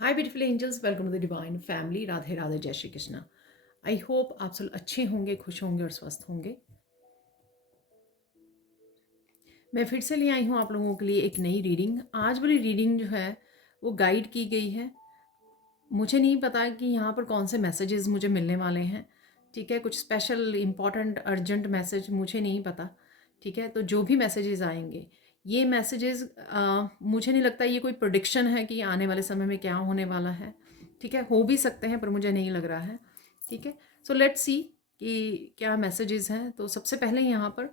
Hi beautiful angels, welcome to the divine family. Radhe Radhe, जय Shri Krishna. I hope आप सब अच्छे होंगे, खुश होंगे और स्वस्थ होंगे। मैं फिर से ले आई हूँ आप लोगों के लिए एक नई रीडिंग। आज वाली रीडिंग जो है वो गाइड की गई है। मुझे नहीं पता कि यहाँ पर कौन से मैसेजेस मुझे मिलने वाले हैं। ठीक है, कुछ स्पेशल इम्पॉर्टेंट अर्जेंट मैसेज मुझे नहीं पता। ठीक है, तो जो भी मैसेजेस आएंगे ये मैसेजेस मुझे नहीं लगता ये कोई प्रोडिक्शन है कि आने वाले समय में क्या होने वाला है। ठीक है, हो भी सकते हैं पर मुझे नहीं लग रहा है। ठीक है, सो लेट्स सी कि क्या मैसेजेस हैं। तो सबसे पहले यहाँ पर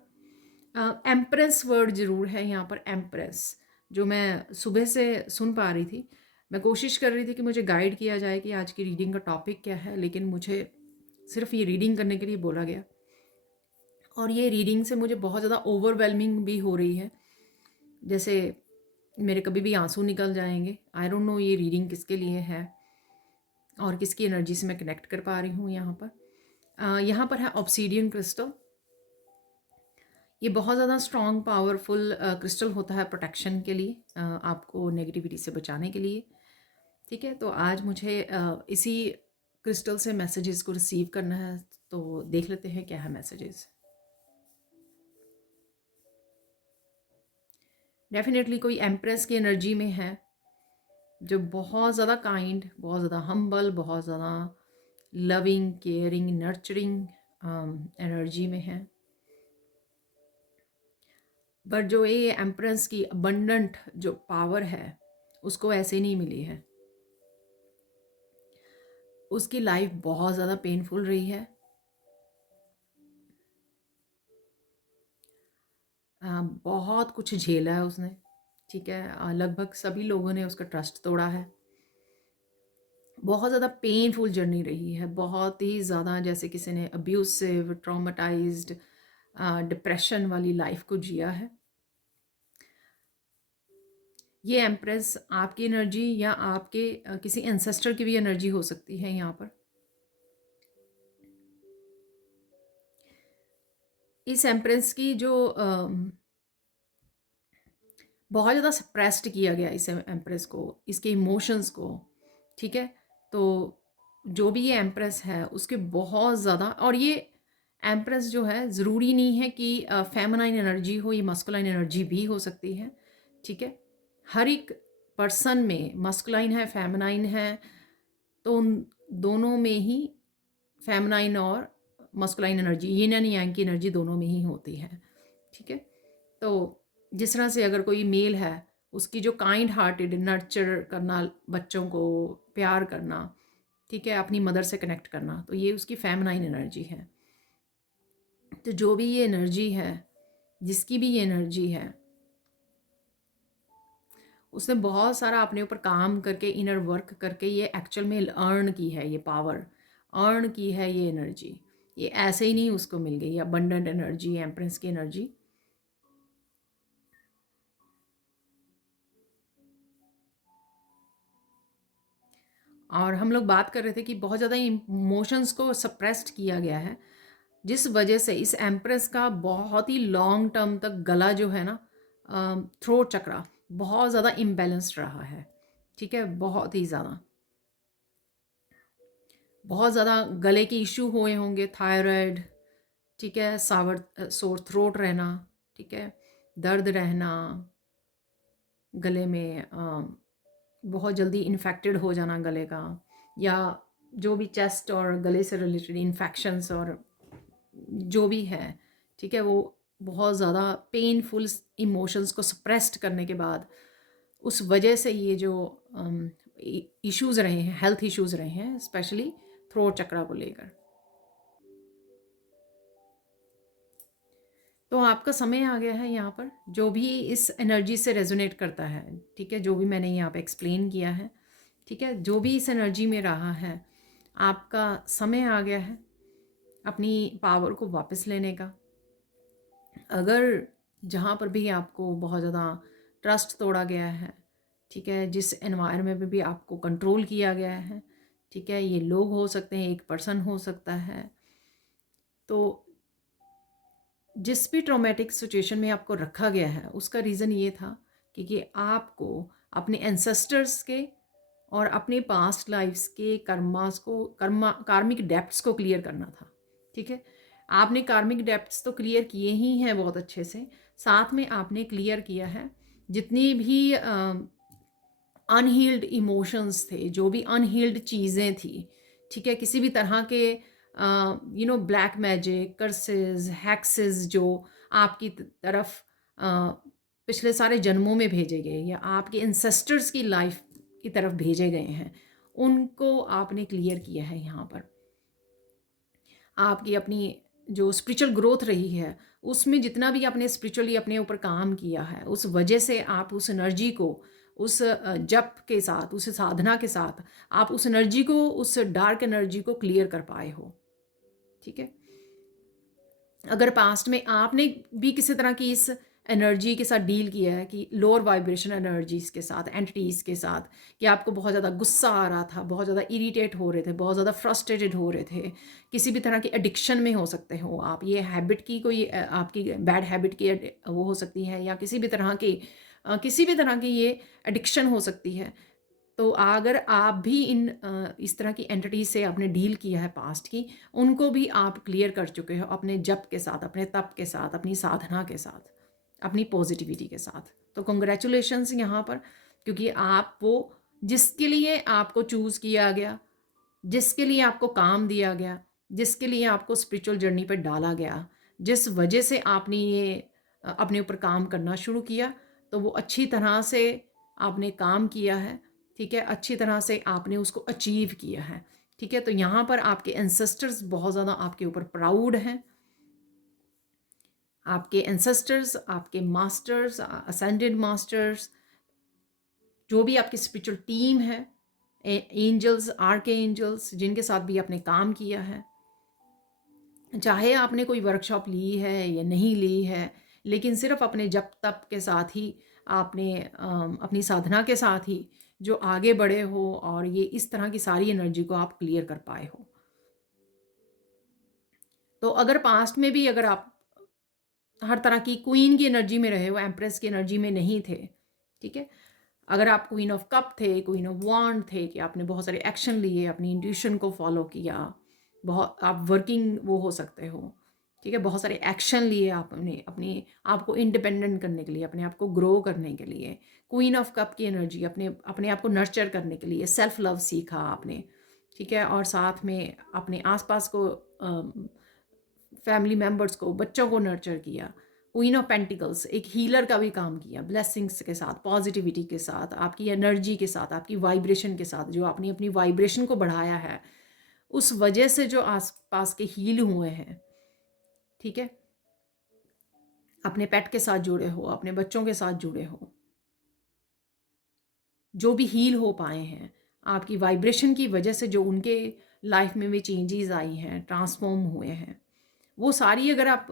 एम्प्रेस वर्ड ज़रूर है यहाँ पर, एम्प्रेस, जो मैं सुबह से सुन पा रही थी। मैं कोशिश कर रही थी कि मुझे गाइड किया जाए कि आज की रीडिंग का टॉपिक क्या है, लेकिन मुझे सिर्फ ये रीडिंग करने के लिए बोला गया और ये रीडिंग से मुझे बहुत ज़्यादा ओवरवेलमिंग भी हो रही है। जैसे मेरे कभी भी आंसू निकल जाएंगे। आई डोंट नो ये रीडिंग किसके लिए है और किसकी एनर्जी से मैं कनेक्ट कर पा रही हूँ। यहाँ पर है ऑब्सीडियन क्रिस्टल। ये बहुत ज़्यादा स्ट्रॉन्ग पावरफुल क्रिस्टल होता है प्रोटेक्शन के लिए, आपको नेगेटिविटी से बचाने के लिए। ठीक है, तो आज मुझे इसी क्रिस्टल से मैसेजेस को रिसीव करना है, तो देख लेते हैं क्या है मैसेजेस। डेफिनेटली कोई एम्प्रेस की एनर्जी में है, जो बहुत ज़्यादा काइंड, बहुत ज़्यादा हम्बल, बहुत ज़्यादा लविंग, केयरिंग, नर्चरिंग एनर्जी में है। बट जो ये एम्प्रेस की अबंडेंट जो पावर है उसको ऐसे नहीं मिली है। उसकी लाइफ बहुत ज़्यादा पेनफुल रही है। बहुत कुछ झेला है उसने। ठीक है, लगभग सभी लोगों ने उसका ट्रस्ट तोड़ा है। बहुत ज़्यादा पेनफुल जर्नी रही है, बहुत ही ज़्यादा, जैसे किसी ने अब्यूसिव, ट्रॉमेटाइज्ड, डिप्रेशन वाली लाइफ को जिया है। ये एम्प्रेस आपकी एनर्जी या आपके किसी एंसेस्टर की भी एनर्जी हो सकती है। यहाँ पर इस एम्प्रेस की जो बहुत ज़्यादा सप्रेस्ड किया गया इस एम्प्रेस को, इसके इमोशंस को। ठीक है, तो जो भी ये एम्प्रेस है उसके बहुत ज़्यादा, और ये एम्प्रेस जो है ज़रूरी नहीं है कि फेमिनाइन एनर्जी हो, ये मस्कुलाइन एनर्जी भी हो सकती है। ठीक है, हर एक पर्सन में मस्कुलाइन है, फेमिनाइन है, तो उन दोनों में ही फेमिनाइन और masculine energy, yin and yang की एनर्जी दोनों में ही होती है। ठीक है, तो जिस तरह से अगर कोई मेल है, उसकी जो काइंड हार्टेड, नर्चर करना, बच्चों को प्यार करना, ठीक है, अपनी मदर से कनेक्ट करना, तो ये उसकी फेमिनाइन एनर्जी है। तो जो भी ये एनर्जी है, जिसकी भी ये एनर्जी है, उसने बहुत सारा अपने ऊपर काम करके, इनर वर्क करके ये एक्चुअल में अर्न की है, ये पावर अर्न की है, ये एनर्जी। ये ऐसे ही नहीं उसको मिल गई अबंडेंट एनर्जी, एम्प्रेस की एनर्जी। और हम लोग बात कर रहे थे कि बहुत ज़्यादा इमोशंस को सप्रेस्ड किया गया है, जिस वजह से इस एम्प्रेस का बहुत ही लॉन्ग टर्म तक गला जो है ना, थ्रोट चक्रा बहुत ज़्यादा इम्बैलेंस्ड रहा है। ठीक है, बहुत ही ज़्यादा, बहुत ज़्यादा गले के इशू हुए होंगे, थायराइड, ठीक है, सोर थ्रोट रहना, ठीक है, दर्द रहना गले में, बहुत जल्दी इन्फेक्टेड हो जाना गले का, या जो भी चेस्ट और गले से रिलेटेड इन्फेक्शंस और जो भी है, ठीक है, वो बहुत ज़्यादा पेनफुल इमोशंस को सप्रेस्ड करने के बाद, उस वजह से ये जो इश्यूज़ रहे हैं, हेल्थ इश्यूज़ रहे हैं, स्पेशली थ्रोट चक्रा को लेकर। तो आपका समय आ गया है यहाँ पर, जो भी इस एनर्जी से रेजोनेट करता है, ठीक है, जो भी मैंने यहाँ पे एक्सप्लेन किया है, ठीक है, जो भी इस एनर्जी में रहा है, आपका समय आ गया है अपनी पावर को वापस लेने का। अगर जहाँ पर भी आपको बहुत ज़्यादा ट्रस्ट तोड़ा गया है, ठीक है, जिस एनवायरनमेंट में भी आपको कंट्रोल किया गया है, ठीक है, ये लोग हो सकते हैं, एक पर्सन हो सकता है, तो जिस भी ट्रॉमेटिक सिचुएशन में आपको रखा गया है उसका रीज़न ये था कि आपको अपने एंसेस्टर्स के और अपने पास्ट लाइफ्स के कार्मिक डेप्थ्स को क्लियर करना था। ठीक है, आपने कार्मिक डेप्थ्स तो क्लियर किए ही हैं बहुत अच्छे से, साथ में आपने क्लियर किया है जितनी भी अनहील्ड इमोशंस थे, जो भी अनहील्ड चीज़ें थी। ठीक है, किसी भी तरह के ब्लैक मैजिक, कर्सेस, हैक्सेस जो आपकी तरफ पिछले सारे जन्मों में भेजे गए या आपके इंसेस्टर्स की लाइफ की तरफ भेजे गए हैं, उनको आपने क्लियर किया है। यहाँ पर आपकी अपनी जो स्पिरिचुअल ग्रोथ रही है, उसमें जितना भी आपने स्पिरिचुअली अपने ऊपर काम किया है, उस वजह से आप उस एनर्जी को, उस जप के साथ, उस साधना के साथ आप उस एनर्जी को, उस डार्क एनर्जी को क्लियर कर पाए हो। ठीक है, अगर पास्ट में आपने भी किसी तरह की इस एनर्जी के साथ डील किया है कि लोअर वाइब्रेशन एनर्जीज के साथ, एंटिटीज़ के साथ, कि आपको बहुत ज़्यादा गुस्सा आ रहा था, बहुत ज़्यादा इरिटेट हो रहे थे, बहुत ज़्यादा फ्रस्ट्रेटेड हो रहे थे, किसी भी तरह की एडिक्शन में हो सकते हो आप, ये हैबिट की कोई आपकी बैड हैबिट की वो हो सकती है, या किसी भी तरह की ये एडिक्शन हो सकती है। तो अगर आप भी इस तरह की एंटिटीज से आपने डील किया है पास्ट की, उनको भी आप क्लियर कर चुके हो अपने जप के साथ, अपने तप के साथ, अपनी साधना के साथ, अपनी पॉजिटिविटी के साथ। तो कंग्रेचुलेशंस यहाँ पर, क्योंकि आप वो जिसके लिए आपको चूज़ किया गया, जिसके लिए आपको काम दिया गया, जिसके लिए आपको स्पिरिचुअल जर्नी पर डाला गया, जिस वजह से आपने ये अपने ऊपर काम करना शुरू किया, तो वो अच्छी तरह से आपने काम किया है। ठीक है, अच्छी तरह से आपने उसको अचीव किया है। ठीक है, तो यहाँ पर आपके एंसेस्टर्स बहुत ज़्यादा आपके ऊपर प्राउड हैं। आपके एंसेस्टर्स, आपके मास्टर्स, असेंडेड मास्टर्स, जो भी आपकी स्पिरिचुअल टीम है, एंजल्स, आर्क एंजल्स, जिनके साथ भी आपने काम किया है, चाहे आपने कोई वर्कशॉप ली है या नहीं ली है, लेकिन सिर्फ अपने जप तप के साथ ही आपने अपनी साधना के साथ ही जो आगे बढ़े हो और ये इस तरह की सारी एनर्जी को आप क्लियर कर पाए हो। तो अगर पास्ट में भी अगर आप हर तरह की क्वीन की एनर्जी में रहे हो, एम्प्रेस की एनर्जी में नहीं थे, ठीक है, अगर आप क्वीन ऑफ कप थे, क्वीन ऑफ वांड थे, कि आपने बहुत सारे एक्शन लिए, अपनी इंट्यूशन को फॉलो किया, बहुत आप वर्किंग वो हो सकते हो। ठीक है, बहुत सारे एक्शन लिए आपने अपने आप को इंडिपेंडेंट करने के लिए, अपने आप को ग्रो करने के लिए। क्वीन ऑफ कप की एनर्जी, अपने अपने आप को नर्चर करने के लिए सेल्फ लव सीखा आपने। ठीक है, और साथ में अपने आसपास को फैमिली मेम्बर्स को, बच्चों को नर्चर किया। क्वीन ऑफ पेंटिकल्स एक हीलर का भी काम किया, ब्लेसिंग्स के साथ, पॉजिटिविटी के साथ, आपकी एनर्जी के साथ, आपकी वाइब्रेशन के साथ, जो आपने अपनी वाइब्रेशन को बढ़ाया है, उस वजह से जो आसपास के हील हुए हैं। ठीक है, अपने पेट के साथ जुड़े हो, अपने बच्चों के साथ जुड़े हो, जो भी हील हो पाए हैं आपकी वाइब्रेशन की वजह से, जो उनके लाइफ में भी चेंजेस आई हैं, ट्रांसफॉर्म हुए हैं, वो सारी अगर आप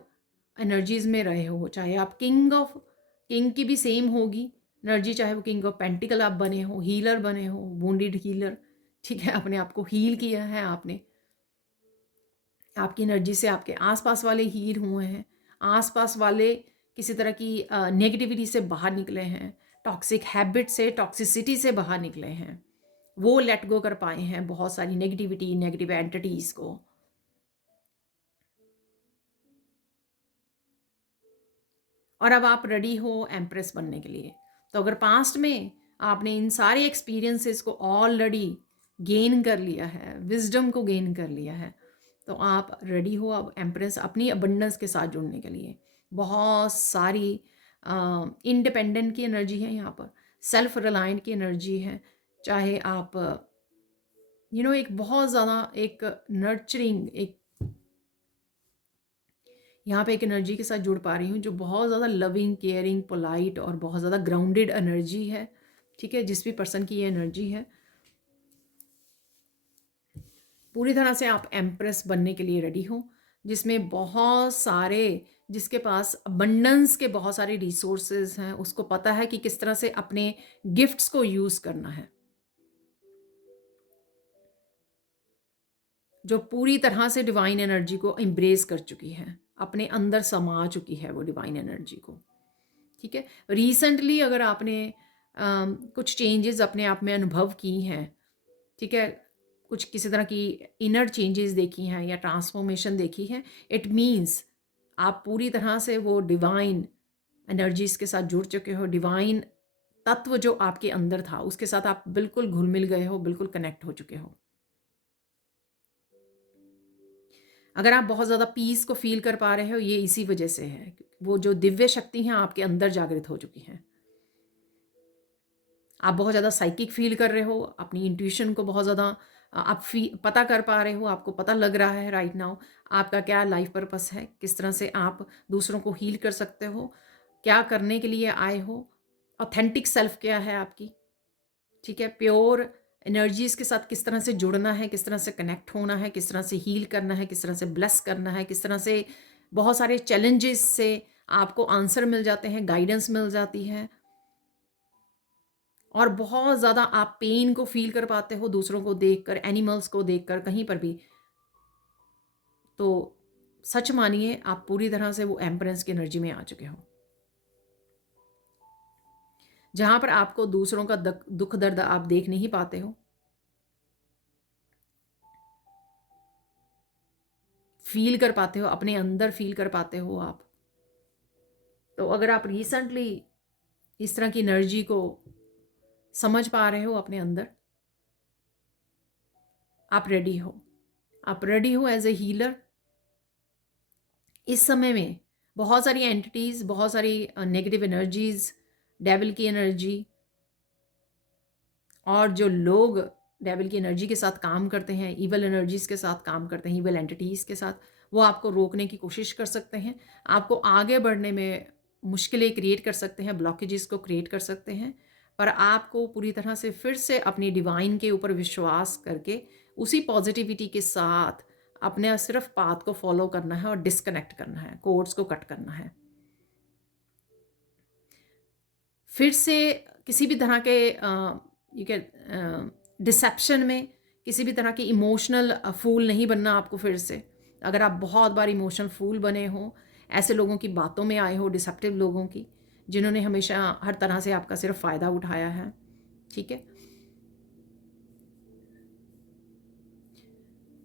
एनर्जीज़ में रहे हो, चाहे आप किंग की भी सेम होगी एनर्जी, चाहे वो किंग ऑफ पेंटिकल आप बने हो, हीलर बने हो, वुंडेड हीलर। ठीक है, अपने आप को हील किया है आपने, आपकी एनर्जी से आपके आसपास वाले हील हुए हैं, आसपास वाले किसी तरह की नेगेटिविटी से बाहर निकले हैं, टॉक्सिक हैबिट से, टॉक्सिसिटी से बाहर निकले हैं, वो लेट गो कर पाए हैं बहुत सारी नेगेटिविटी, नेगेटिव एंटिटीज़ को। और अब आप रेडी हो एम्प्रेस बनने के लिए। तो अगर पास्ट में आपने इन सारे एक्सपीरियंसेस को ऑलरेडी गेन कर लिया है, विजडम को गेन कर लिया है, तो आप रेडी हो अब एम्प्रेस, अपनी अबंडेंस के साथ जुड़ने के लिए। बहुत सारी इंडिपेंडेंट की एनर्जी है यहाँ पर, सेल्फ रिलायंट की एनर्जी है। चाहे आप एक बहुत ज़्यादा एक नर्चरिंग, एक यहाँ पे एक एनर्जी के साथ जुड़ पा रही हूँ जो बहुत ज़्यादा लविंग, केयरिंग, पोलाइट और बहुत ज़्यादा ग्राउंडेड एनर्जी है। ठीक है, जिस भी पर्सन की ये एनर्जी है, पूरी तरह से आप एम्प्रेस बनने के लिए रेडी हो, जिसमें बहुत सारे, जिसके पास अबंडेंस के बहुत सारे रिसोर्सेज हैं, उसको पता है कि किस तरह से अपने गिफ्ट्स को यूज़ करना है, जो पूरी तरह से डिवाइन एनर्जी को एम्ब्रेस कर चुकी है, अपने अंदर समा चुकी है वो डिवाइन एनर्जी को। ठीक है, रिसेंटली अगर आपने कुछ चेंजेस अपने आप में अनुभव की हैं, ठीक है, कुछ किसी तरह की इनर चेंजेस देखी हैं या ट्रांसफॉर्मेशन देखी है, इट मीन्स आप पूरी तरह से वो डिवाइन एनर्जीज के साथ जुड़ चुके हो। डिवाइन तत्व जो आपके अंदर था उसके साथ आप बिल्कुल घुल मिल गए हो, बिल्कुल कनेक्ट हो चुके हो। अगर आप बहुत ज़्यादा पीस को फील कर पा रहे हो, ये इसी वजह से है, वो जो दिव्य शक्ति हैं आपके अंदर जागृत हो चुकी हैं। आप बहुत ज़्यादा साइकिक फील कर रहे हो, अपनी इंट्यूशन को बहुत ज़्यादा आप पता कर पा रहे हो, आपको पता लग रहा है राइट नाउ आपका क्या लाइफ पर्पस है, किस तरह से आप दूसरों को हील कर सकते हो, क्या करने के लिए आए हो, ऑथेंटिक सेल्फ क्या है आपकी, ठीक है, प्योर एनर्जीज के साथ किस तरह से जुड़ना है, किस तरह से कनेक्ट होना है, किस तरह से हील करना है, किस तरह से ब्लेस करना है, किस तरह से बहुत सारे चैलेंजेस से आपको आंसर मिल जाते हैं, गाइडेंस मिल जाती है, और बहुत ज़्यादा आप पेन को फील कर पाते हो दूसरों को देखकर, एनिमल्स को देखकर, कहीं पर भी। तो सच मानिए आप पूरी तरह से वो एम्परेंस की एनर्जी में आ चुके हो, जहां पर आपको दूसरों का दुख दर्द आप देख नहीं पाते हो, फील कर पाते हो, अपने अंदर फील कर पाते हो आप। तो अगर आप रिसेंटली इस तरह की एनर्जी को समझ पा रहे हो अपने अंदर, आप रेडी हो, आप रेडी हो एज ए हीलर। इस समय में बहुत सारी एंटिटीज, बहुत सारी नेगेटिव एनर्जीज, डेविल की एनर्जी, और जो लोग डेविल की एनर्जी के साथ काम करते हैं, इवल एनर्जीज के साथ काम करते हैं, इवल एंटिटीज के साथ, वो आपको रोकने की कोशिश कर सकते हैं, आपको आगे बढ़ने में मुश्किलें क्रिएट कर सकते हैं, ब्लॉकेजेस को क्रिएट कर सकते हैं। पर आपको पूरी तरह से फिर से अपनी डिवाइन के ऊपर विश्वास करके उसी पॉजिटिविटी के साथ अपने सिर्फ पाथ को फॉलो करना है और डिस्कनेक्ट करना है, कोड्स को कट करना है। फिर से किसी भी तरह के यू कैन डिसेप्शन में, किसी भी तरह की इमोशनल फूल नहीं बनना आपको। फिर से अगर आप बहुत बार इमोशनल फूल बने हो, ऐसे लोगों की बातों में आए हो, डिसेप्टिव लोगों की, जिन्होंने हमेशा हर तरह से आपका सिर्फ फ़ायदा उठाया है, ठीक है,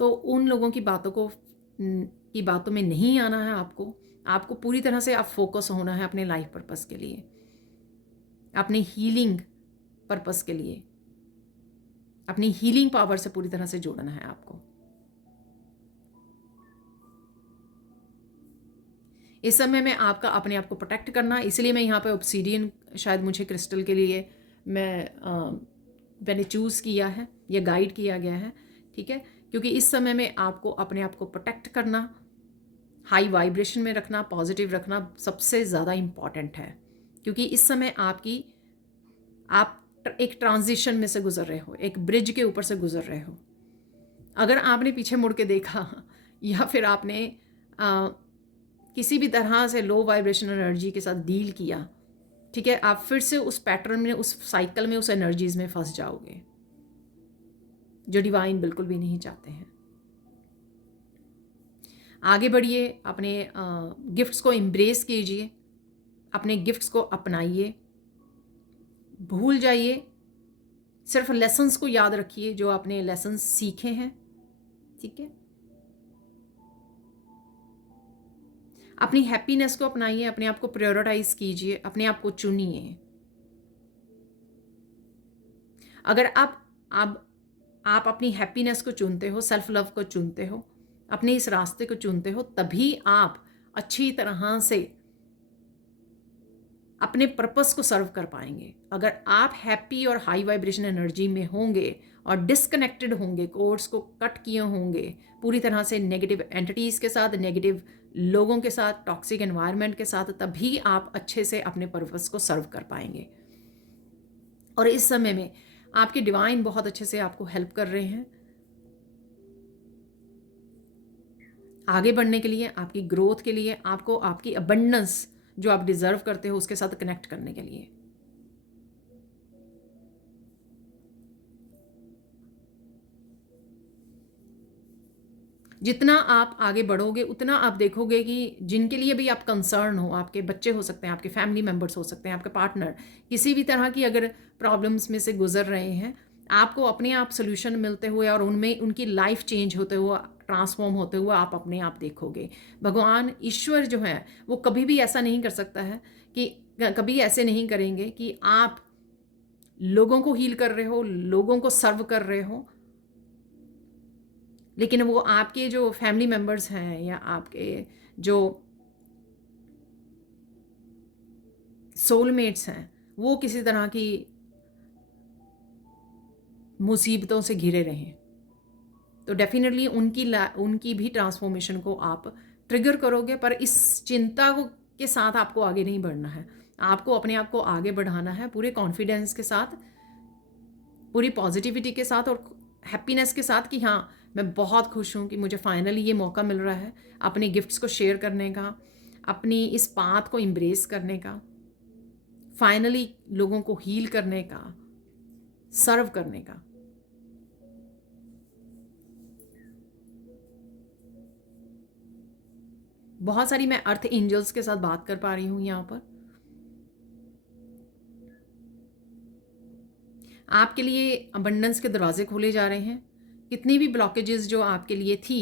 तो उन लोगों की बातों को की बातों में नहीं आना है आपको। आपको पूरी तरह से आप फोकस होना है अपने लाइफ पर्पस के लिए, अपने हीलिंग पर्पस के लिए, अपनी हीलिंग पावर से पूरी तरह से जोड़ना है आपको। इस समय में आपका अपने आप को प्रोटेक्ट करना, इसलिए मैं यहाँ पे ऑब्सीडियन, शायद मुझे क्रिस्टल के लिए मैंने चूज़ किया है या गाइड किया गया है, ठीक है, क्योंकि इस समय में आपको अपने आप को प्रोटेक्ट करना, हाई वाइब्रेशन में रखना, पॉजिटिव रखना सबसे ज़्यादा इम्पॉर्टेंट है। क्योंकि इस समय आप एक ट्रांजिशन में से गुजर रहे हो, एक ब्रिज के ऊपर से गुजर रहे हो। अगर आपने पीछे मुड़ के देखा या फिर आपने किसी भी तरह से लो वाइब्रेशन एनर्जी के साथ डील किया, ठीक है, आप फिर से उस पैटर्न में, उस साइकिल में, उस एनर्जीज में फंस जाओगे, जो डिवाइन बिल्कुल भी नहीं चाहते हैं। आगे बढ़िए, अपने गिफ्ट्स को एम्ब्रेस कीजिए, अपने गिफ्ट्स को अपनाइए, भूल जाइए, सिर्फ लेसन्स को याद रखिए जो आपने लेसन्स सीखे हैं, ठीक है। अपनी हैप्पीनेस को अपनाइए, अपने आप को प्रायोरिटाइज कीजिए, अपने आप को चुनिए। अगर आप अपनी हैप्पीनेस को चुनते हो, सेल्फ लव को चुनते हो, अपने इस रास्ते को चुनते हो, तभी आप अच्छी तरह से अपने पर्पस को सर्व कर पाएंगे। अगर आप हैप्पी और हाई वाइब्रेशन एनर्जी में होंगे और डिस्कनेक्टेड होंगे, कोड्स को कट किए होंगे पूरी तरह से नेगेटिव एंटिटीज़ के साथ, नेगेटिव लोगों के साथ, टॉक्सिक एनवायरनमेंट के साथ, तभी आप अच्छे से अपने पर्पस को सर्व कर पाएंगे। और इस समय में आपके डिवाइन बहुत अच्छे से आपको हेल्प कर रहे हैं आगे बढ़ने के लिए, आपकी ग्रोथ के लिए, आपको आपकी अबंडेंस जो आप डिजर्व करते हो उसके साथ कनेक्ट करने के लिए। जितना आप आगे बढ़ोगे उतना आप देखोगे कि जिनके लिए भी आप कंसर्न हो, आपके बच्चे हो सकते हैं, आपके फैमिली मेम्बर्स हो सकते हैं, आपके पार्टनर, किसी भी तरह की अगर प्रॉब्लम्स में से गुजर रहे हैं, आपको अपने आप सोल्यूशन मिलते हुए और उनमें उनकी लाइफ चेंज होते हुए, ट्रांसफॉर्म होते हुए आप अपने आप देखोगे। भगवान ईश्वर जो है वो कभी भी ऐसा नहीं कर सकता है कि कभी ऐसे नहीं करेंगे कि आप लोगों को हील कर रहे हो, लोगों को सर्व कर रहे हो, लेकिन वो आपके जो फैमिली मेम्बर्स हैं या आपके जो सोलमेट्स हैं वो किसी तरह की मुसीबतों से घिरे रहें, तो डेफिनेटली उनकी भी ट्रांसफॉर्मेशन को आप ट्रिगर करोगे। पर इस चिंता को के साथ आपको आगे नहीं बढ़ना है, आपको अपने आप को आगे बढ़ाना है पूरे कॉन्फिडेंस के साथ, पूरी पॉजिटिविटी के साथ और हैप्पीनेस के साथ कि हाँ मैं बहुत खुश हूँ कि मुझे फाइनली ये मौका मिल रहा है अपने गिफ्ट्स को शेयर करने का, अपनी इस पाथ को एम्ब्रेस करने का, फाइनली लोगों को हील करने का, सर्व करने का। बहुत सारी मैं अर्थ एंजल्स के साथ बात कर पा रही हूँ यहाँ पर। आपके लिए अबंडेंस के दरवाजे खोले जा रहे हैं। कितनी भी ब्लॉकेजेस जो आपके लिए थी,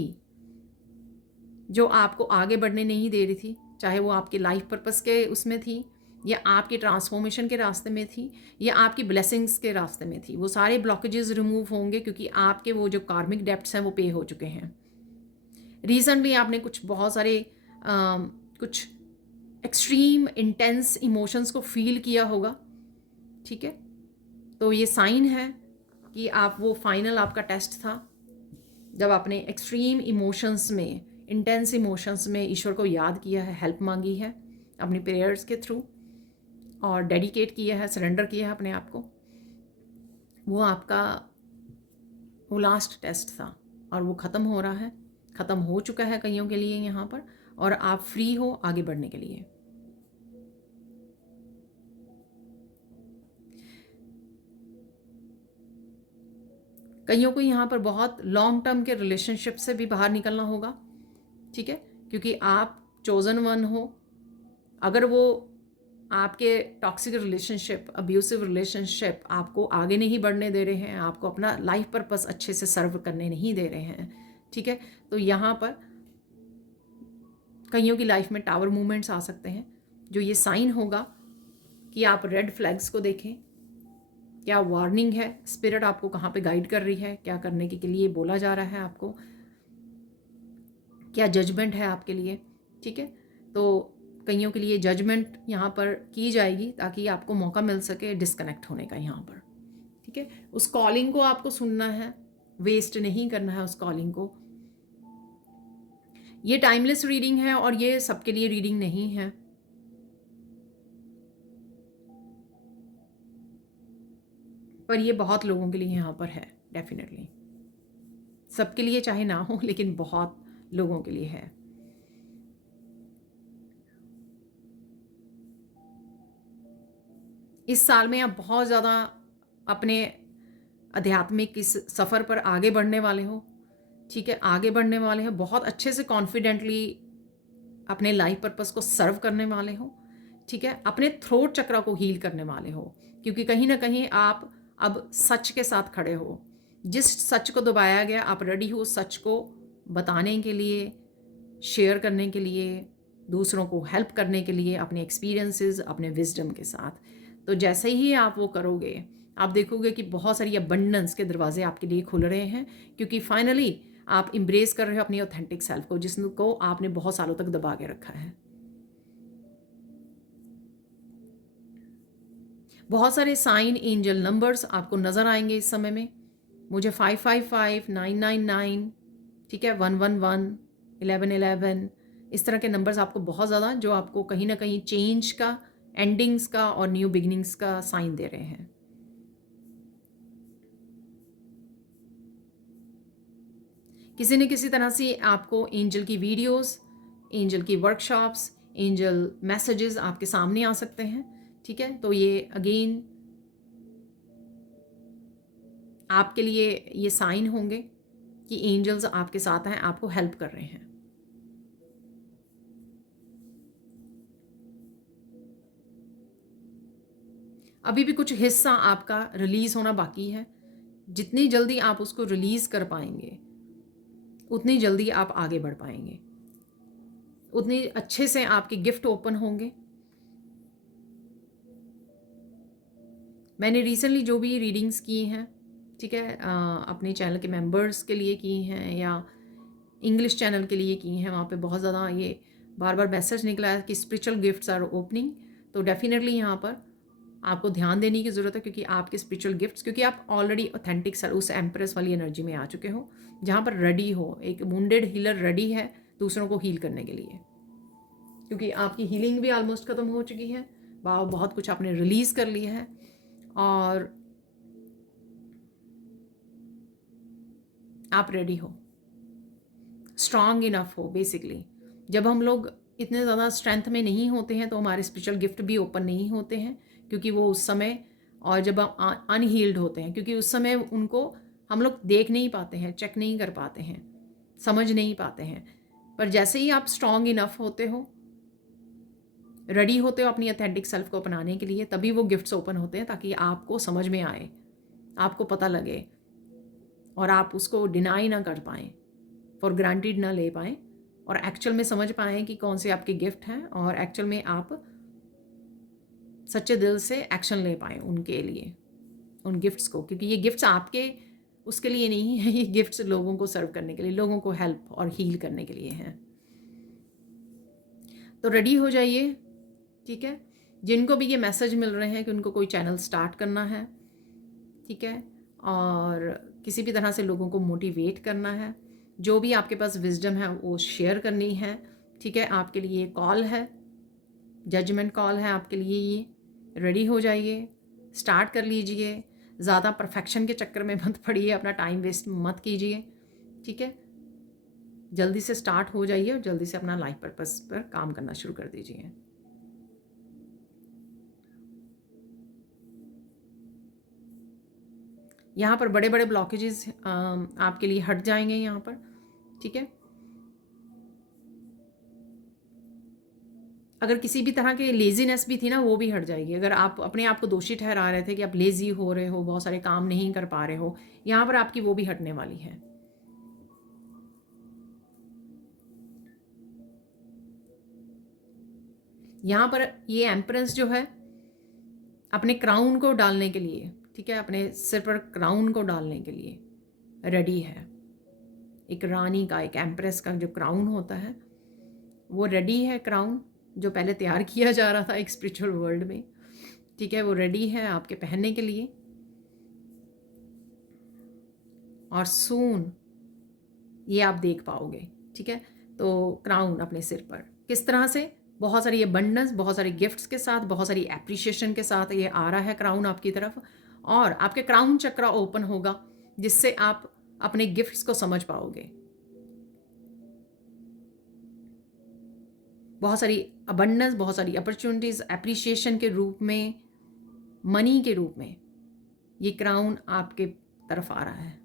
जो आपको आगे बढ़ने नहीं दे रही थी, चाहे वो आपके लाइफ पर्पस के उसमें थी या आपकी ट्रांसफॉर्मेशन के रास्ते में थी या आपकी ब्लेसिंग्स के रास्ते में थी, वो सारे ब्लॉकेजेस रिमूव होंगे क्योंकि आपके वो जो कार्मिक डेब्ट्स हैं वो पे हो चुके हैं। रिसेंटली आपने कुछ बहुत सारे कुछ एक्सट्रीम इंटेंस इमोशंस को फील किया होगा, ठीक है। तो ये साइन है कि आप वो फाइनल आपका टेस्ट था जब आपने एक्सट्रीम इमोशंस में, इंटेंस इमोशंस में ईश्वर को याद किया है, हेल्प मांगी है अपनी प्रेयर्स के थ्रू और डेडिकेट किया है, सरेंडर किया है अपने आप को। वो आपका वो लास्ट टेस्ट था और वो ख़त्म हो रहा है, ख़त्म हो चुका है कईयों के लिए यहाँ पर, और आप फ्री हो आगे बढ़ने के लिए। कईयों को यहाँ पर बहुत लॉन्ग टर्म के रिलेशनशिप से भी बाहर निकलना होगा, ठीक है, क्योंकि आप चोजन वन हो। अगर वो आपके टॉक्सिक रिलेशनशिप, अब्यूसिव रिलेशनशिप आपको आगे नहीं बढ़ने दे रहे हैं, आपको अपना लाइफ पर्पस अच्छे से सर्व करने नहीं दे रहे हैं, ठीक है, तो यहाँ पर कईयों की लाइफ में टावर मूवमेंट्स आ सकते हैं, जो ये साइन होगा कि आप रेड फ्लैग्स को देखें। क्या वार्निंग है, स्पिरिट आपको कहाँ पे गाइड कर रही है, क्या करने के लिए बोला जा रहा है आपको, क्या जजमेंट है आपके लिए, ठीक है। तो कईयों के लिए जजमेंट यहाँ पर की जाएगी ताकि आपको मौका मिल सके डिस्कनेक्ट होने का यहाँ पर, ठीक है। उस कॉलिंग को आपको सुनना है, वेस्ट नहीं करना है उस कॉलिंग को। ये टाइमलेस रीडिंग है और ये सबके लिए रीडिंग नहीं है। पर ये बहुत लोगों के लिए यहाँ पर है, डेफिनेटली सबके लिए चाहे ना हो, लेकिन बहुत लोगों के लिए है। इस साल में आप बहुत ज़्यादा अपने आध्यात्मिक इस सफ़र पर आगे बढ़ने वाले हो, ठीक है, आगे बढ़ने वाले हो, बहुत अच्छे से कॉन्फिडेंटली अपने लाइफ पर्पस को सर्व करने वाले हो, ठीक है, अपने थ्रोट चक्र को हील करने वाले हो, क्योंकि कहीं ना कहीं आप अब सच के साथ खड़े हो। जिस सच को दबाया गया आप रेडी हो सच को बताने के लिए, शेयर करने के लिए, दूसरों को हेल्प करने के लिए, अपने एक्सपीरियंसेस, अपने विजडम के साथ। तो जैसे ही आप वो करोगे आप देखोगे कि बहुत सारी अबंडेंस के दरवाजे आपके लिए खुल रहे हैं, क्योंकि फाइनली आप इम्ब्रेस कर रहे हो अपनी ऑथेंटिक सेल्फ को, जिसको आपने बहुत सालों तक दबा के रखा है। बहुत सारे साइन, एंजल नंबर्स आपको नज़र आएंगे इस समय में। मुझे 555, 999, ठीक है, 111, 1111, इस तरह के नंबर्स आपको बहुत ज़्यादा, जो आपको कहीं ना कहीं चेंज का, एंडिंग्स का और न्यू बिगिनिंग्स का साइन दे रहे हैं। किसी न किसी तरह से आपको एंजल की वीडियोस, एंजल की वर्कशॉप्स, एंजल मैसेजेस आपके सामने आ सकते हैं, ठीक है। तो ये अगेन आपके लिए ये साइन होंगे कि एंजल्स आपके साथ हैं, आपको हेल्प कर रहे हैं। अभी भी कुछ हिस्सा आपका रिलीज होना बाकी है। जितनी जल्दी आप उसको रिलीज कर पाएंगे उतनी जल्दी आप आगे बढ़ पाएंगे, उतनी अच्छे से आपके गिफ्ट ओपन होंगे। मैंने रिसेंटली जो भी रीडिंग्स की हैं, ठीक है, अपने चैनल के मेंबर्स के लिए की हैं या इंग्लिश चैनल के लिए की हैं, वहाँ पे बहुत ज़्यादा ये बार बार मैसेज निकला है कि स्पिरिचुअल गिफ्ट्स आर ओपनिंग। तो डेफिनेटली यहाँ पर आपको ध्यान देने की ज़रूरत है, क्योंकि आपके स्पिरिचुअल गिफ्ट्स, क्योंकि आप ऑलरेडी ऑथेंटिक उस एम्प्रेस वाली एनर्जी में आ चुके हो, जहाँ पर रेडी हो, एक वुंडेड हीलर रेडी है दूसरों को हील करने के लिए, क्योंकि आपकी हीलिंग भी ऑलमोस्ट ख़त्म हो चुकी है। बहुत कुछ आपने रिलीज़ कर लिया है और आप रेडी हो, स्ट्रांग इनफ हो। बेसिकली जब हम लोग इतने ज़्यादा स्ट्रेंथ में नहीं होते हैं तो हमारे स्पिरिचुअल गिफ्ट भी ओपन नहीं होते हैं, क्योंकि वो उस समय, और जब हम अनहील्ड होते हैं, क्योंकि उस समय उनको हम लोग देख नहीं पाते हैं, चेक नहीं कर पाते हैं, समझ नहीं पाते हैं। पर जैसे ही आप स्ट्रांग इनफ होते हो, रेडी होते हो अपनी ऑथेंटिक सेल्फ को अपनाने के लिए, तभी वो गिफ्ट्स ओपन होते हैं, ताकि आपको समझ में आए, आपको पता लगे और आप उसको डिनाई ना कर पाएँ, फॉर ग्रांटेड ना ले पाएँ, और एक्चुअल में समझ पाएँ कि कौन से आपके गिफ्ट हैं, और एक्चुअल में आप सच्चे दिल से एक्शन ले पाएँ उनके लिए, उन गिफ्ट्स को, क्योंकि ये गिफ्ट्स आपके उसके लिए नहीं है, ये गिफ्ट्स लोगों को सर्व करने के लिए, लोगों को हेल्प और हील करने के लिए हैं। तो रेडी हो जाइए, ठीक है। जिनको भी ये मैसेज मिल रहे हैं कि उनको कोई चैनल स्टार्ट करना है, ठीक है, और किसी भी तरह से लोगों को मोटिवेट करना है, जो भी आपके पास विजडम है वो शेयर करनी है, ठीक है। आपके लिए कॉल है, जजमेंट कॉल है आपके लिए ये। रेडी हो जाइए, स्टार्ट कर लीजिए, ज़्यादा परफेक्शन के चक्कर में मत पड़िए, अपना टाइम वेस्ट मत कीजिए, ठीक है। जल्दी से स्टार्ट हो जाइए और जल्दी से अपना लाइफ पर्पस पर काम करना शुरू कर दीजिए। यहाँ पर बड़े बड़े ब्लॉकेजेस आपके लिए हट जाएंगे यहाँ पर, ठीक है। अगर किसी भी तरह के लेजीनेस भी थी ना, वो भी हट जाएगी। अगर आप अपने आप को दोषी ठहरा रहे थे कि आप लेजी हो रहे हो, बहुत सारे काम नहीं कर पा रहे हो, यहाँ पर आपकी वो भी हटने वाली है। यहाँ पर ये एम्प्रेस जो है अपने क्राउन को डालने के लिए, ठीक है, अपने सिर पर क्राउन को डालने के लिए रेडी है। एक रानी का, एक एम्प्रेस का जो क्राउन होता है वो रेडी है, क्राउन जो पहले तैयार किया जा रहा था एक स्पिरिचुअल वर्ल्ड में, ठीक है, वो रेडी है आपके पहनने के लिए। और सून ये आप देख पाओगे, ठीक है। तो क्राउन अपने सिर पर किस तरह से, बहुत सारी अबंडेंस, बहुत सारी गिफ्ट्स के साथ, बहुत सारी एप्रिशिएशन के साथ ये आ रहा है क्राउन आपकी तरफ, और आपके क्राउन चक्र ओपन होगा, जिससे आप अपने गिफ्ट्स को समझ पाओगे। बहुत सारी अबंडेंस, बहुत सारी अपॉर्चुनिटीज, एप्रिशिएशन के रूप में, मनी के रूप में ये क्राउन आपके तरफ आ रहा है।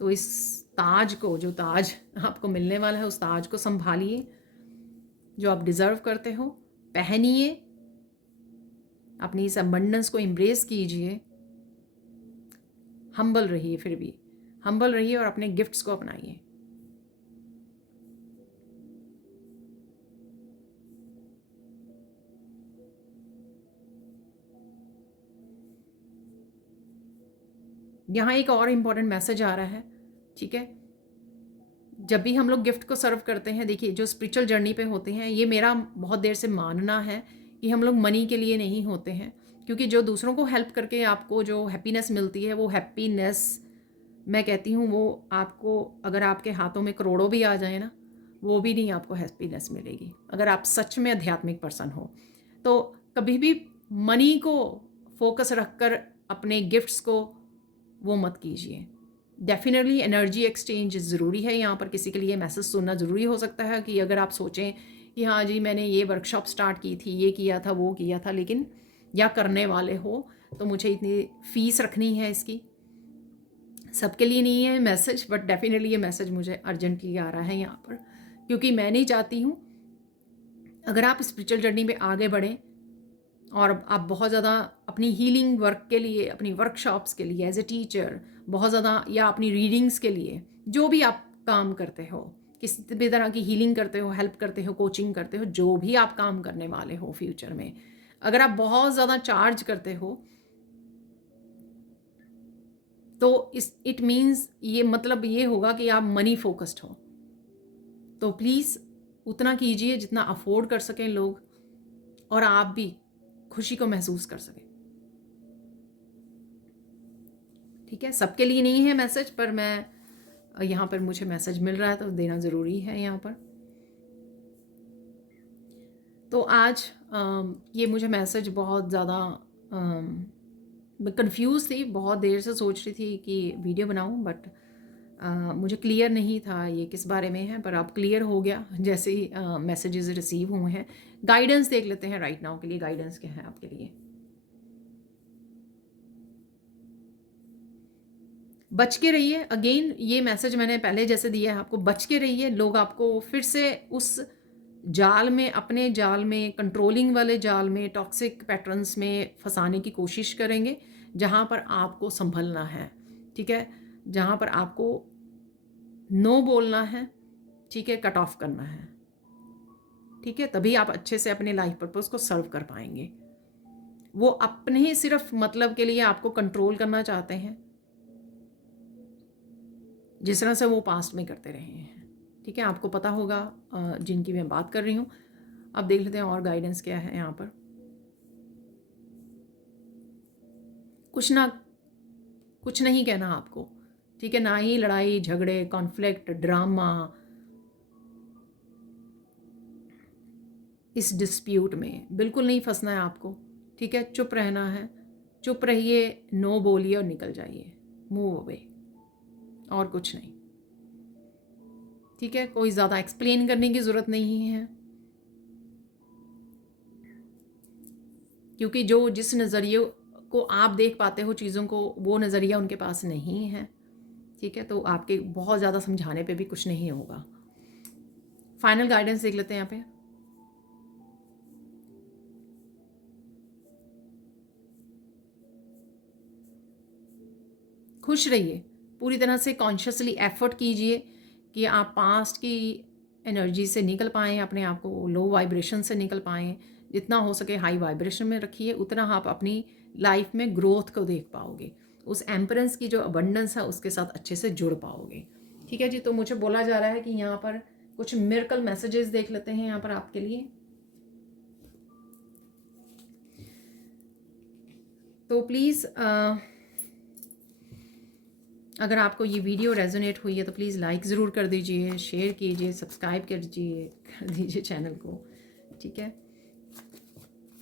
तो इस ताज को, जो ताज आपको मिलने वाला है, उस ताज को संभालिए, जो आप डिज़र्व करते हो, पहनिए, अपनी इस अबंडेंस को एम्ब्रेस कीजिए, हम्बल रहिए, फिर भी हम्बल रहिए और अपने गिफ्ट्स को अपनाइए। यहाँ एक और इम्पॉर्टेंट मैसेज आ रहा है, ठीक है। जब भी हम लोग गिफ्ट को सर्व करते हैं, देखिए जो स्पिरिचुअल जर्नी पे होते हैं, ये मेरा बहुत देर से मानना है कि हम लोग मनी के लिए नहीं होते हैं, क्योंकि जो दूसरों को हेल्प करके आपको जो हैप्पीनेस मिलती है, वो हैप्पीनेस मैं कहती हूँ वो आपको, अगर आपके हाथों में करोड़ों भी आ जाए ना, वो भी नहीं आपको हैप्पीनेस मिलेगी। अगर आप सच में आध्यात्मिक पर्सन हो तो कभी भी मनी को फोकस रखकर अपने गिफ्ट्स को वो मत कीजिए। डेफिनेटली एनर्जी एक्सचेंज ज़रूरी है। यहाँ पर किसी के लिए मैसेज सुनना ज़रूरी हो सकता है कि अगर आप सोचें कि हाँ जी मैंने ये वर्कशॉप स्टार्ट की थी, ये किया था, वो किया था, लेकिन या करने वाले हो तो मुझे इतनी फ़ीस रखनी है इसकी, सबके लिए नहीं है मैसेज, बट डेफिनेटली ये मैसेज मुझे अर्जेंटली आ रहा है यहाँ पर, क्योंकि मैं नहीं चाहती हूँ अगर आप स्पिरिचुअल जर्नी में आगे बढ़ें और आप बहुत ज़्यादा अपनी हीलिंग वर्क के लिए, अपनी वर्कशॉप्स के लिए एज ए टीचर बहुत ज़्यादा, या अपनी रीडिंग्स के लिए, जो भी आप काम करते हो, किसी भी तरह की हीलिंग करते हो, हेल्प करते हो, कोचिंग करते हो, जो भी आप काम करने वाले हो फ्यूचर में, अगर आप बहुत ज़्यादा चार्ज करते हो तो इट मीन्स ये मतलब ये होगा कि आप मनी फोकस्ड हो। तो प्लीज़ उतना कीजिए जितना अफोर्ड कर सकें लोग, और आप भी खुशी को महसूस कर सकें। ठीक है, सबके लिए नहीं है मैसेज, पर मैं यहाँ पर मुझे मैसेज मिल रहा है तो देना ज़रूरी है यहाँ पर। तो आज ये मुझे मैसेज बहुत ज़्यादा, मैं कंफ्यूज थी, बहुत देर से सोच रही थी कि वीडियो बनाऊं, बट मुझे क्लियर नहीं था ये किस बारे में है, पर अब क्लियर हो गया जैसे ही मैसेजेस रिसीव हुए हैं। गाइडेंस देख लेते हैं राइट नाउ के लिए, गाइडेंस क्या है आपके लिए। बच के रहिए, अगेन ये मैसेज मैंने पहले जैसे दिया है आपको, बच के रहिए। लोग आपको फिर से उस जाल में, अपने जाल में, कंट्रोलिंग वाले जाल में, टॉक्सिक पैटर्न्स में फंसाने की कोशिश करेंगे, जहाँ पर आपको संभलना है। ठीक है, जहाँ पर आपको नो बोलना है, ठीक है, कट ऑफ करना है। ठीक है, तभी आप अच्छे से अपने लाइफ पर्पस को सर्व कर पाएंगे। वो अपने ही सिर्फ मतलब के लिए आपको कंट्रोल करना चाहते हैं, जिस तरह से वो पास्ट में करते रहे हैं। ठीक है, आपको पता होगा जिनकी मैं बात कर रही हूँ। अब देख लेते हैं और गाइडेंस क्या है यहाँ पर। कुछ नहीं कहना आपको, ठीक है, ना ही लड़ाई झगड़े, कॉन्फ्लिक्ट, ड्रामा, इस डिस्प्यूट में बिल्कुल नहीं फंसना है आपको। ठीक है, चुप रहना है, चुप रहिए, नो बोलिए और निकल जाइए, मूव अवे, और कुछ नहीं। ठीक है, कोई ज़्यादा एक्सप्लेन करने की ज़रूरत नहीं है, क्योंकि जो जिस नज़रिए को आप देख पाते हो चीज़ों को, वो नज़रिया उनके पास नहीं है। ठीक है, तो आपके बहुत ज़्यादा समझाने पे भी कुछ नहीं होगा। फाइनल गाइडेंस देख लेते हैं यहाँ पे। खुश रहिए, पूरी तरह से कॉन्शियसली एफर्ट कीजिए कि आप पास्ट की एनर्जी से निकल पाएँ, अपने आप को लो वाइब्रेशन से निकल पाएँ। जितना हो सके हाई वाइब्रेशन में रखिए, उतना आप अपनी लाइफ में ग्रोथ को देख पाओगे, उस एम्परेंस की जो अबंडेंस है उसके साथ अच्छे से जुड़ पाओगे। ठीक है जी, तो मुझे बोला जा रहा है कि यहाँ पर कुछ मिरेकल मैसेजेस देख लेते हैं यहाँ पर आपके लिए। तो प्लीज़ अगर आपको ये वीडियो रेजोनेट हुई है तो प्लीज़ लाइक ज़रूर कर दीजिए, शेयर कीजिए, सब्सक्राइब कर दीजिए चैनल को। ठीक है,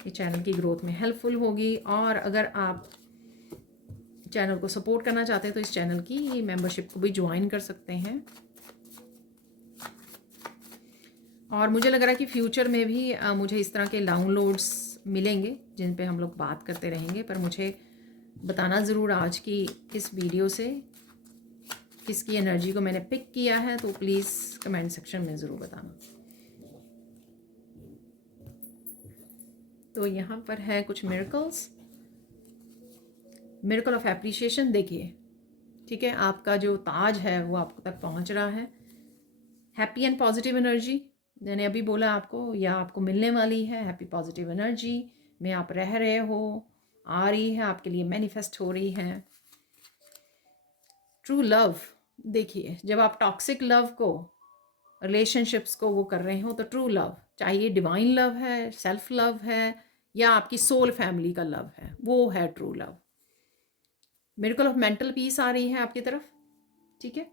ये चैनल की ग्रोथ में हेल्पफुल होगी। और अगर आप चैनल को सपोर्ट करना चाहते हैं तो इस चैनल की मेंबरशिप को भी ज्वाइन कर सकते हैं। और मुझे लग रहा है कि फ्यूचर में भी मुझे इस तरह के डाउनलोड्स मिलेंगे जिन पे हम लोग बात करते रहेंगे, पर मुझे बताना ज़रूर आज की इस वीडियो से किसकी एनर्जी को मैंने पिक किया है, तो प्लीज़ कमेंट सेक्शन में ज़रूर बताना। तो यहाँ पर है कुछ मिरेकल्स, मिरेकल ऑफ एप्रिशिएशन। देखिए, ठीक है, आपका जो ताज है वो आपको तक पहुँच रहा है। हैप्पी एंड पॉजिटिव एनर्जी, मैंने अभी बोला आपको, या आपको मिलने वाली है। हैप्पी पॉजिटिव एनर्जी में आप रह रहे हो, आ रही है आपके लिए, मैनिफेस्ट हो रही है। ट्रू लव, देखिए जब आप टॉक्सिक लव को, रिलेशनशिप्स को वो कर रहे हो, तो ट्रू लव, चाहिए डिवाइन लव है, सेल्फ लव है, या आपकी सोल फैमिली का लव है, वो है true love. Miracle of mental peace आ रही है आपकी तरफ। ठीक है,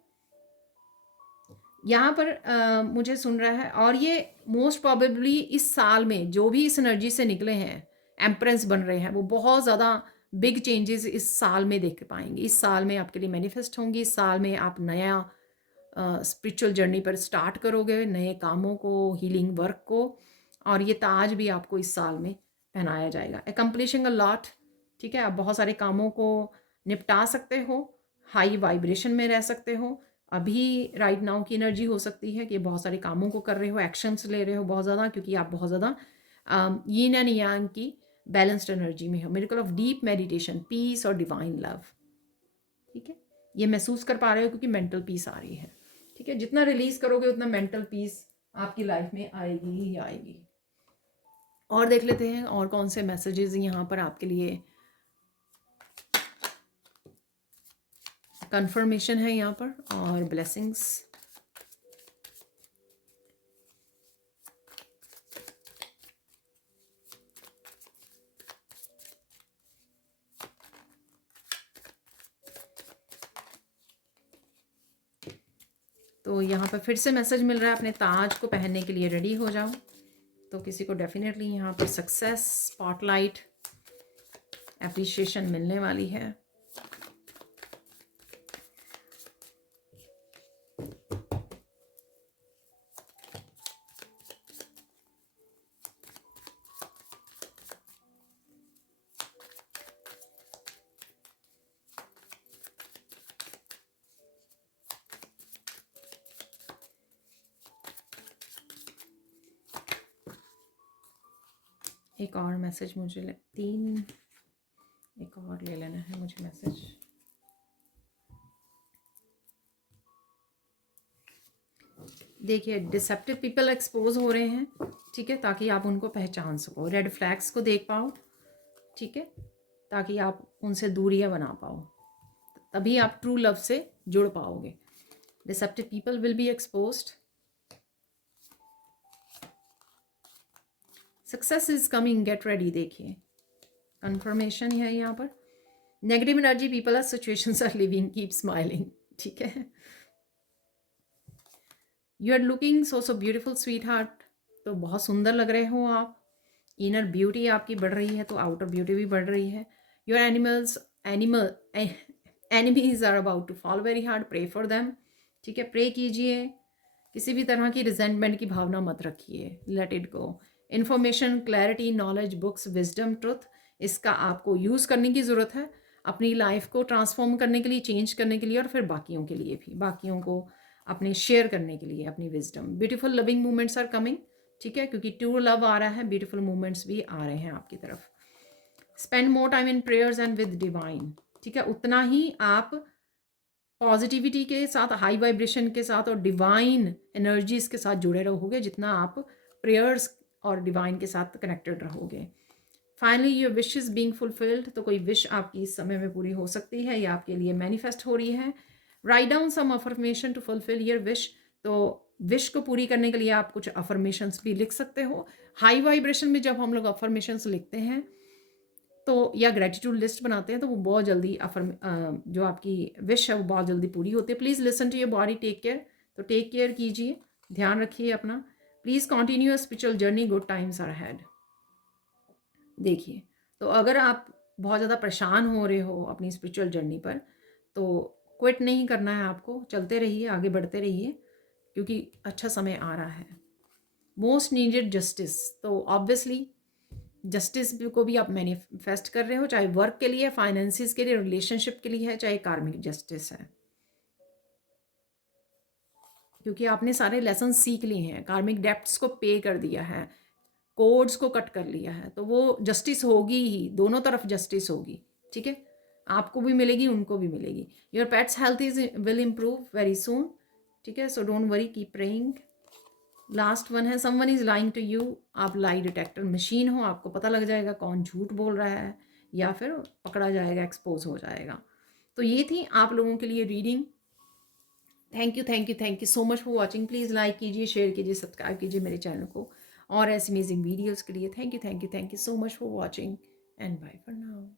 यहाँ पर मुझे सुन रहा है, और ये मोस्ट प्रॉबेबली इस साल में जो भी इस एनर्जी से निकले हैं, एम्प्रेंस बन रहे हैं, वो बहुत ज़्यादा बिग चेंजेस इस साल में देख पाएंगे। इस साल में आपके लिए मैनिफेस्ट होंगी। इस साल में आप नया स्पिरिचुअल जर्नी पर स्टार्ट करोगे, नए कामों को, हीलिंग वर्क को, और ये ताज भी आपको इस साल में पहनाया जाएगा। एकम्प्लिशिंग अ लॉट, ठीक है, आप बहुत सारे कामों को निपटा सकते हो, हाई वाइब्रेशन में रह सकते हो। अभी राइट नाउ की एनर्जी हो सकती है कि बहुत सारे कामों को कर रहे हो, एक्शंस ले रहे हो बहुत ज़्यादा, क्योंकि आप बहुत ज़्यादा यीन एंड यांग की बैलेंस्ड एनर्जी में हो। Miracle of deep meditation, peace और डिवाइन लव। ठीक है, ये महसूस कर पा रहे हो क्योंकि मेंटल पीस आ रही है। ठीक है, जितना रिलीज करोगे उतना मेंटल पीस आपकी लाइफ में आएगी ही आएगी। और देख लेते हैं और कौन से मैसेजेस यहाँ पर आपके लिए कंफर्मेशन है यहाँ पर, और ब्लेसिंग्स। तो यहाँ पर फिर से मैसेज मिल रहा है, अपने ताज को पहनने के लिए रेडी हो जाओ। तो किसी को डेफिनेटली यहाँ पर सक्सेस, स्पॉटलाइट, एप्रिशिएशन मिलने वाली है। एक और मैसेज मुझे 3, एक और ले लेना है मुझे मैसेज। देखिए, डिसेप्टिव पीपल एक्सपोज हो रहे हैं, ठीक है, ताकि आप उनको पहचान सको, रेड फ्लैग्स को देख पाओ, ठीक है, ताकि आप उनसे दूरियां बना पाओ, तभी आप ट्रू लव से जुड़ पाओगे। Deceptive people will be exposed. Success is coming, get ready. देखिए, कंफर्मेशन है यहाँ पर। Negative energy people or situations are living, keep smiling. ठीक है, you are looking so so beautiful sweetheart. तो बहुत सुंदर लग रहे हो आप। इनर ब्यूटी आपकी बढ़ रही है तो आउटर ब्यूटी भी बढ़ रही है। Your enemies are about to fall very hard, pray for them. ठीक है, प्रे कीजिए, किसी भी तरह की रिजेंटमेंट की भावना मत रखिए, let it go. Information, clarity, knowledge, books, wisdom, truth, इसका आपको यूज़ करने की ज़रूरत है अपनी लाइफ को ट्रांसफॉर्म करने के लिए, चेंज करने के लिए, और फिर बाकियों के लिए भी, बाकियों को अपने शेयर करने के लिए अपनी wisdom. Beautiful loving movements are coming. ठीक है, क्योंकि ट्रू लव आ रहा है, ब्यूटीफुल मूवमेंट्स भी आ रहे हैं आपकी तरफ। Spend more time in prayers and with divine. ठीक है, उतना ही आप पॉजिटिविटी के साथ, हाई वाइब्रेशन के साथ और डिवाइन एनर्जीज के साथ जुड़े रहोगे, जितना आप प्रेयर्स और डिवाइन के साथ कनेक्टेड रहोगे। Finally your wish is being fulfilled. तो कोई विश आपकी इस समय में पूरी हो सकती है या आपके लिए मैनिफेस्ट हो रही है। Write down some affirmation to fulfil your wish. तो विश को पूरी करने के लिए आप कुछ अफर्मेशंस भी लिख सकते हो। हाई वाइब्रेशन में जब हम लोग अफर्मेशंस लिखते हैं तो, या ग्रेटिट्यूड लिस्ट बनाते हैं, तो वो बहुत जल्दी जो आपकी विश है वो बहुत जल्दी पूरी होती है। Please listen to your body, take care. तो टेक केयर कीजिए, ध्यान रखिए अपना। Please continue spiritual journey, good times are ahead. देखिए, तो अगर आप बहुत ज़्यादा परेशान हो रहे हो अपनी स्पिरिचुअल जर्नी पर, तो क्विट नहीं करना है आपको, चलते रहिए, आगे बढ़ते रहिए, क्योंकि अच्छा समय आ रहा है। Most needed justice. तो ऑब्वियसली जस्टिस को भी आप मैनिफेस्ट कर रहे हो, चाहे वर्क के लिए, फाइनेंसिस के लिए, रिलेशनशिप के लिए है, चाहे कार्मिक जस्टिस है, क्योंकि आपने सारे लेसन सीख लिए हैं, कार्मिक डेप्ट्स को पे कर दिया है, कोड्स को कट कर लिया है, तो वो जस्टिस होगी ही, दोनों तरफ जस्टिस होगी। ठीक है, आपको भी मिलेगी, उनको भी मिलेगी। Your pet's health is will improve very soon. ठीक है, so don't worry, keep praying. Last one है, someone is lying to you. आप लाई डिटेक्टर मशीन हो, आपको पता लग जाएगा कौन झूठ बोल रहा है, या फिर पकड़ा जाएगा, एक्सपोज हो जाएगा। तो ये थी आप लोगों के लिए reading. Thank you, thank you, thank you so much for watching. Please like कीजिए, शेयर कीजिए, सब्सक्राइब कीजिए मेरे चैनल को और ऐसी अमेजिंग वीडियोज़ के लिए। Thank you, thank you, thank you so much for watching and bye for now.